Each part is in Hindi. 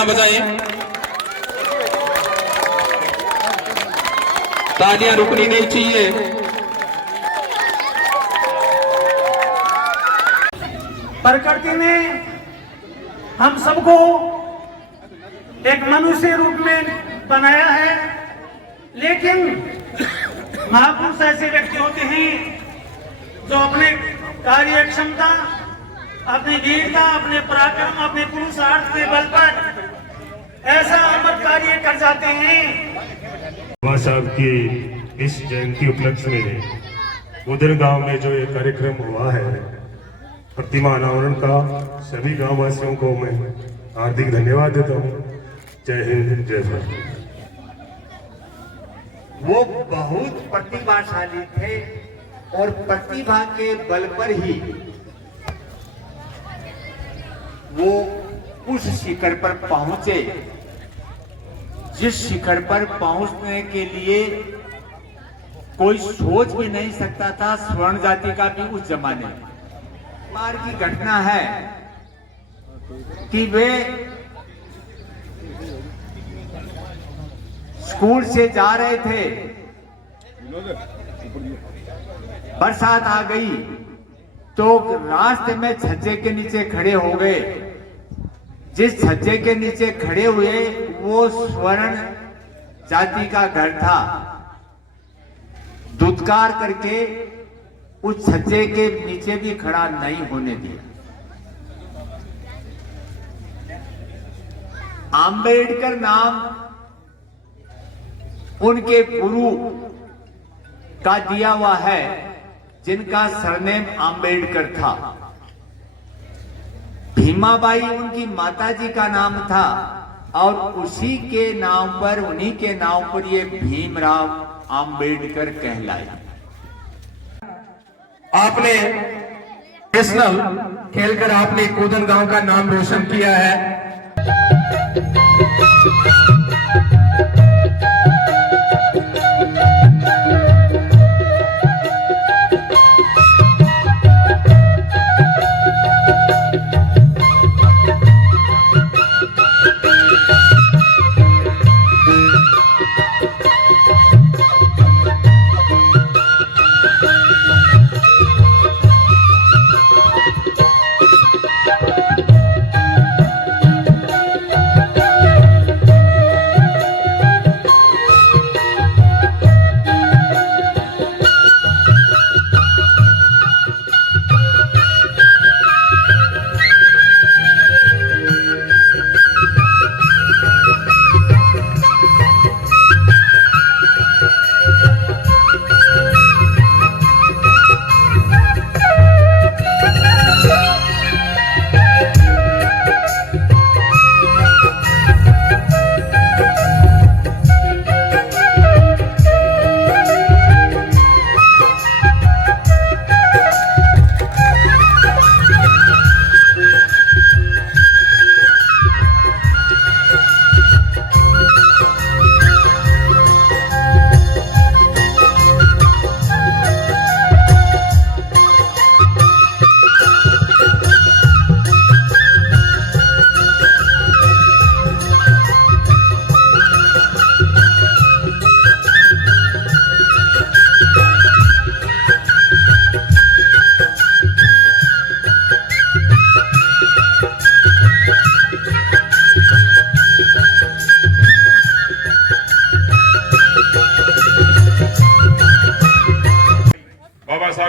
तालियां बजाएं। तालियां रुकनी नहीं चाहिए। प्रकृति ने हम सबको एक मनुष्य रूप में बनाया है, लेकिन महापुरुष ऐसे व्यक्ति होते हैं जो अपने कार्य क्षमता, अपनी वीरता, अपने पराक्रम, अपने पुरुषार्थ के बल पर ऐसा अमर कार्य कर जाते हैं। बाबा साहब की इस जयंती उपलक्ष्य में उधर गांव में जो ये कार्यक्रम हुआ है, प्रतिमा अनावरण का, सभी गांव वासियों को मैं हार्दिक धन्यवाद देता हूँ। जय हिंद, जय भारत। वो बहुत प्रतिभाशाली थे और प्रतिभा के बल पर ही वो उस शिखर पर पहुंचे जिस शिखर पर पहुंचने के लिए कोई सोच भी नहीं सकता था, स्वर्ण जाति का भी उस जमाने में। बार की घटना है कि वे स्कूल से जा रहे थे, बरसात आ गई तो रास्ते में छज्जे के नीचे खड़े हो गए। जिस छज्जे के नीचे खड़े हुए वो स्वर्ण जाति का घर था। धुतकार करके उस छज्जे के नीचे भी खड़ा नहीं होने दिया। आम्बेडकर नाम उनके गुरु का दिया हुआ है, जिनका सरनेम आम्बेडकर था। भीमाबाई उनकी माताजी का नाम था और उसी के नाम पर, उन्हीं के नाम पर ये भीमराव आम्बेडकर कहलाए। आपने नेशनल खेलकर आपने कूदन गांव का नाम रोशन किया है।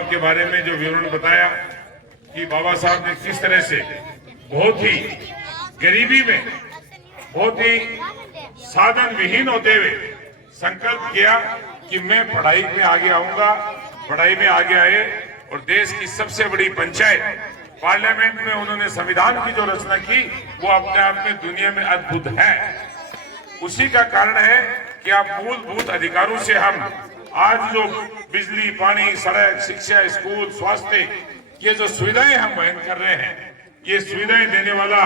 के बारे में जो विवरण बताया कि बाबा साहब ने किस तरह से बहुत ही गरीबी में, बहुत ही साधन विहीन होते हुए संकल्प किया कि मैं पढ़ाई में आगे आऊंगा। पढ़ाई में आगे आए और देश की सबसे बड़ी पंचायत पार्लियामेंट में उन्होंने संविधान की जो रचना की वो अपने आप में दुनिया में अद्भुत है। उसी का कारण है कि आप मूलभूत अधिकारों से हम आज जो बिजली, पानी, सड़क, शिक्षा, स्कूल, स्वास्थ्य, ये जो सुविधाएं हम वहन कर रहे हैं, ये सुविधाएं देने वाला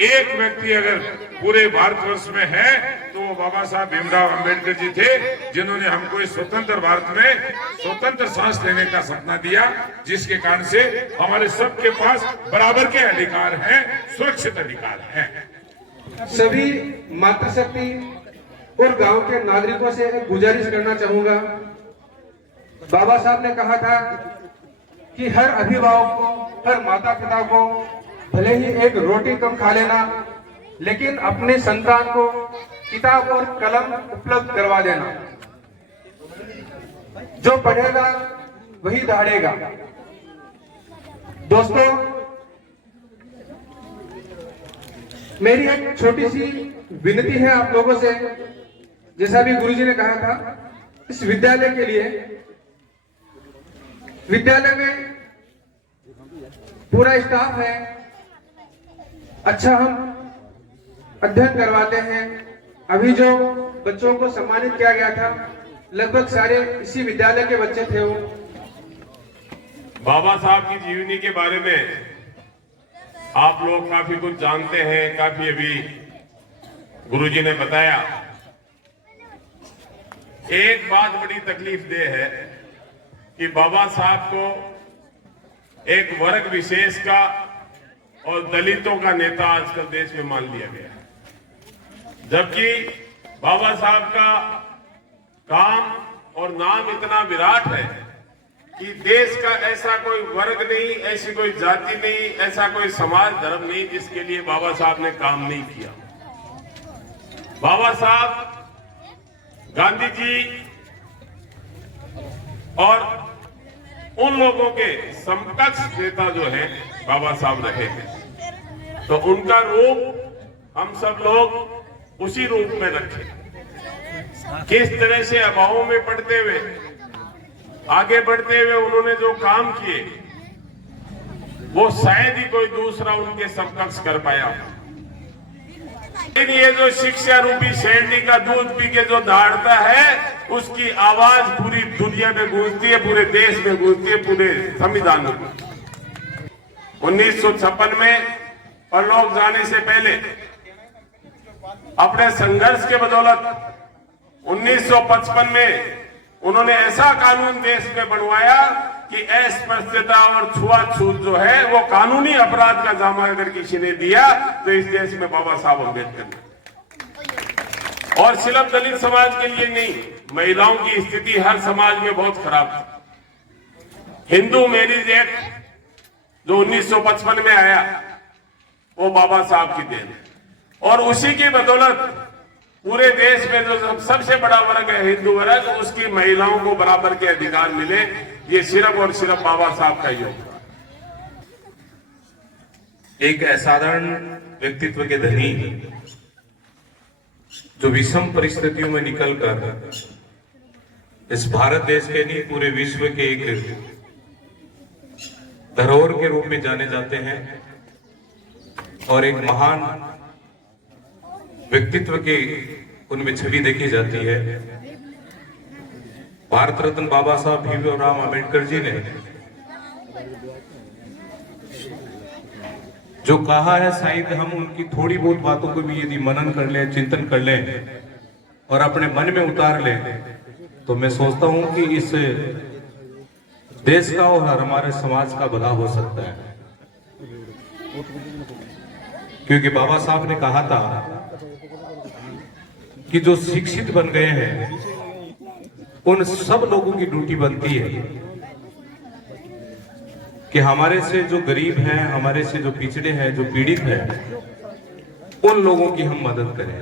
एक व्यक्ति अगर पूरे भारतवर्ष में है तो वो बाबा साहब भीमराव अंबेडकर जी थे, जिन्होंने हमको इस स्वतंत्र भारत में स्वतंत्र सांस लेने का सपना दिया, जिसके कारण से हमारे सबके पास बराबर के अधिकार हैं, सुरक्षित अधिकार हैं। सभी मातृशक्ति और गांव के नागरिकों से एक गुजारिश करना चाहूंगा। बाबा साहब ने कहा था कि हर अभिभावक को, हर माता पिता को भले ही एक रोटी कम खा लेना, लेकिन अपने संतान को किताब और कलम उपलब्ध करवा देना। जो पढ़ेगा वही दहाड़ेगा। दोस्तों, मेरी एक छोटी सी विनती है आप लोगों से। जैसा भी गुरुजी ने कहा था, इस विद्यालय के लिए, विद्यालय में पूरा स्टाफ है, अच्छा हम अध्ययन करवाते हैं। अभी जो बच्चों को सम्मानित किया गया था, लगभग सारे इसी विद्यालय के बच्चे थे। वो बाबा साहब की जीवनी के बारे में आप लोग काफी कुछ जानते हैं, काफी अभी गुरुजी ने बताया। एक बात बड़ी तकलीफ दे है कि बाबा साहब को एक वर्ग विशेष का और दलितों का नेता आजकल देश में मान लिया गया है, जबकि बाबा साहब का काम और नाम इतना विराट है कि देश का ऐसा कोई वर्ग नहीं, ऐसी कोई जाति नहीं, ऐसा कोई समाज धर्म नहीं जिसके लिए बाबा साहब ने काम नहीं किया। बाबा साहब गांधी जी और उन लोगों के समकक्ष नेता जो है बाबा साहब रहे हैं, तो उनका रूप हम सब लोग उसी रूप में रखें। किस तरह से अभावों में पढ़ते हुए, आगे बढ़ते हुए उन्होंने जो काम किए, वो शायद ही कोई दूसरा उनके समकक्ष कर पाया। लेकिन ये जो शिक्षा रूपी शेरनी का दूध पी के जो दहाड़ता है, उसकी आवाज पूरी दुनिया में गूंजती है, पूरे देश में गूंजती है, पूरे संविधान में। 1956 में परलोक जाने से पहले अपने संघर्ष के बदौलत 1955 में उन्होंने ऐसा कानून देश में बनवाया कि अस्पृश्यता और छुआछूत जो है वो कानूनी अपराध का जामा अगर किसी ने दिया तो इस देश में बाबा साहब अम्बेडकर ने। और सिर्फ दलित समाज के लिए नहीं, महिलाओं की स्थिति हर समाज में बहुत खराब थी। हिंदू मैरिज एक्ट जो 1955 में आया, वो बाबा साहब की देन है, और उसी की बदौलत पूरे देश में जो सबसे बड़ा वर्ग है हिंदू वर्ग, उसकी महिलाओं को बराबर के अधिकार मिले। ये सिर्फ और सिर्फ बाबा साहब का योगदान। एक असाधारण व्यक्तित्व के धनी जो विषम परिस्थितियों में निकलकर इस भारत देश के नहीं पूरे विश्व के एक धरोहर के रूप में जाने जाते हैं और एक महान व्यक्तित्व की उनमें छवि देखी जाती है। भारत रत्न बाबा साहब भीमराव अम्बेडकर जी ने जो कहा है, शायद हम उनकी थोड़ी बहुत बातों को भी यदि मनन कर लें, चिंतन कर लें और अपने मन में उतार लें, तो मैं सोचता हूं कि इस देश का और हमारे समाज का भला हो सकता है। क्योंकि बाबा साहब ने कहा था कि जो शिक्षित बन गए हैं उन सब लोगों की ड्यूटी बनती है कि हमारे से जो गरीब हैं, हमारे से जो पिछड़े हैं, जो पीड़ित हैं, उन लोगों की हम मदद करें।